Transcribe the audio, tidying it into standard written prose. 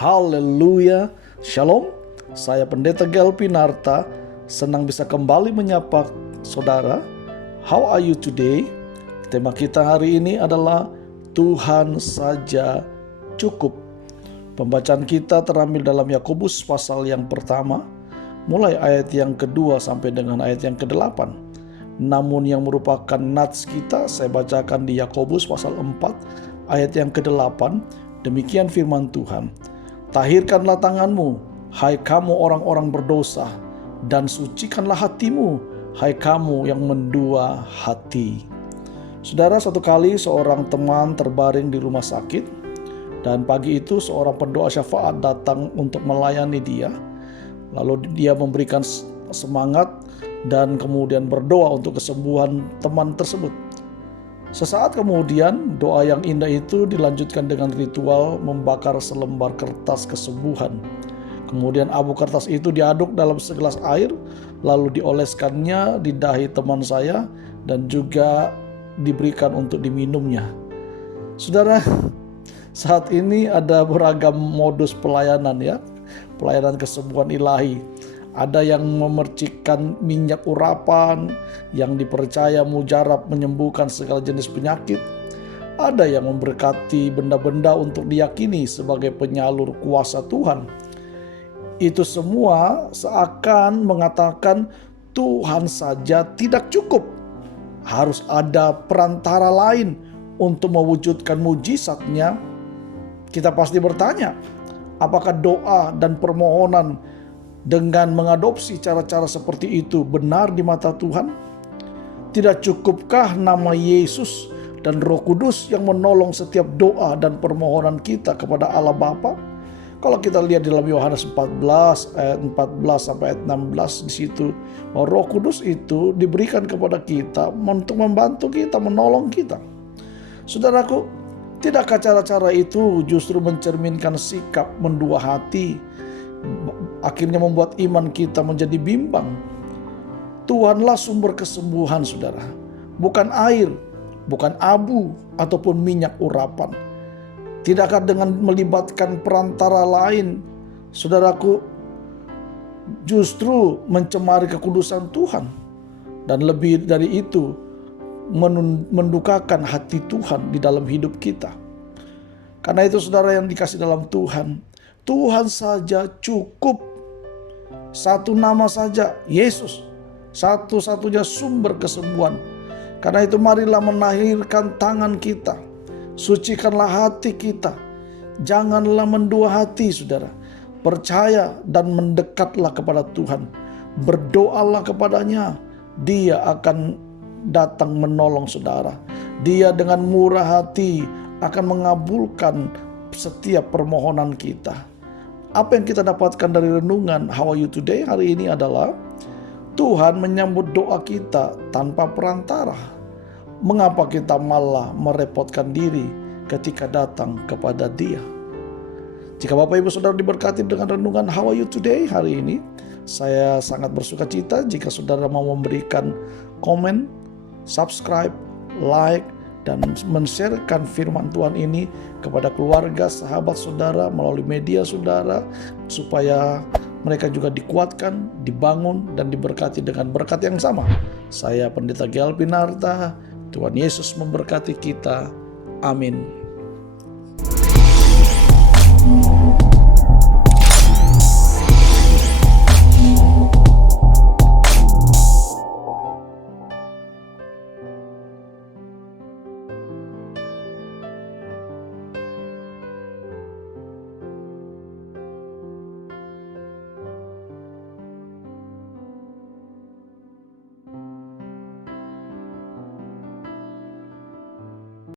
Haleluya, Shalom. Saya Pendeta Gelpinarta, senang bisa kembali menyapa saudara. How are you today? Tema kita hari ini adalah Tuhan saja cukup. Pembacaan kita terambil dalam Yakobus pasal yang pertama, mulai ayat yang kedua sampai dengan ayat yang ke-8. Namun yang merupakan nats kita, saya bacakan di Yakobus pasal 4 ayat yang ke-8. Demikian firman Tuhan. Tahirkanlah tanganmu, hai kamu orang-orang berdosa, dan sucikanlah hatimu, hai kamu yang mendua hati. Saudara, satu kali seorang teman terbaring di rumah sakit, dan pagi itu seorang pendoa syafaat datang untuk melayani dia. Lalu dia memberikan semangat dan kemudian berdoa untuk kesembuhan teman tersebut. Sesaat kemudian doa yang indah itu dilanjutkan dengan ritual membakar selembar kertas kesembuhan. Kemudian abu kertas itu diaduk dalam segelas air, lalu dioleskannya di dahi teman saya dan juga diberikan untuk diminumnya. Saudara, saat ini ada beragam modus pelayanan ya, pelayanan kesembuhan ilahi. Ada yang memercikkan minyak urapan yang dipercaya mujarab menyembuhkan segala jenis penyakit. Ada yang memberkati benda-benda untuk diyakini sebagai penyalur kuasa Tuhan. Itu semua seakan mengatakan Tuhan saja tidak cukup. Harus ada perantara lain untuk mewujudkan mujizatnya. Kita pasti bertanya, apakah doa dan permohonan dengan mengadopsi cara-cara seperti itu benar di mata Tuhan? Tidak cukupkah nama Yesus dan Roh Kudus yang menolong setiap doa dan permohonan kita kepada Allah Bapa? Kalau kita lihat dalam Yohanes 14 ayat 14 sampai ayat 16 di situ, bahwa Roh Kudus itu diberikan kepada kita untuk membantu kita, menolong kita. Saudaraku, tidakkah cara-cara itu justru mencerminkan sikap mendua hati, akhirnya membuat iman kita menjadi bimbang? Tuhanlah sumber kesembuhan, saudara. Bukan air, bukan abu, ataupun minyak urapan. Tidakkah dengan melibatkan perantara lain, saudaraku, justru mencemari kekudusan Tuhan? Dan lebih dari itu, mendukakan hati Tuhan di dalam hidup kita. Karena itu saudara yang dikasih dalam Tuhan, Tuhan saja cukup. Satu nama saja, Yesus, satu-satunya sumber kesembuhan. Karena itu marilah menahirkan tangan kita, sucikanlah hati kita, janganlah mendua hati, saudara. Percaya dan mendekatlah kepada Tuhan, berdoalah kepadanya, Dia akan datang menolong saudara. Dia dengan murah hati akan mengabulkan setiap permohonan kita. Apa yang kita dapatkan dari renungan How Are You Today hari ini adalah Tuhan menyambut doa kita tanpa perantara. Mengapa kita malah merepotkan diri ketika datang kepada Dia? Jika Bapak Ibu Saudara diberkati dengan renungan How Are You Today hari ini, saya sangat bersuka cita jika saudara mau memberikan komen, subscribe, like, dan men-sharekan firman Tuhan ini kepada keluarga, sahabat saudara melalui media saudara, supaya mereka juga dikuatkan, dibangun, dan diberkati dengan berkat yang sama. Saya Pendeta Gelpinarta, Tuhan Yesus memberkati kita. Amin.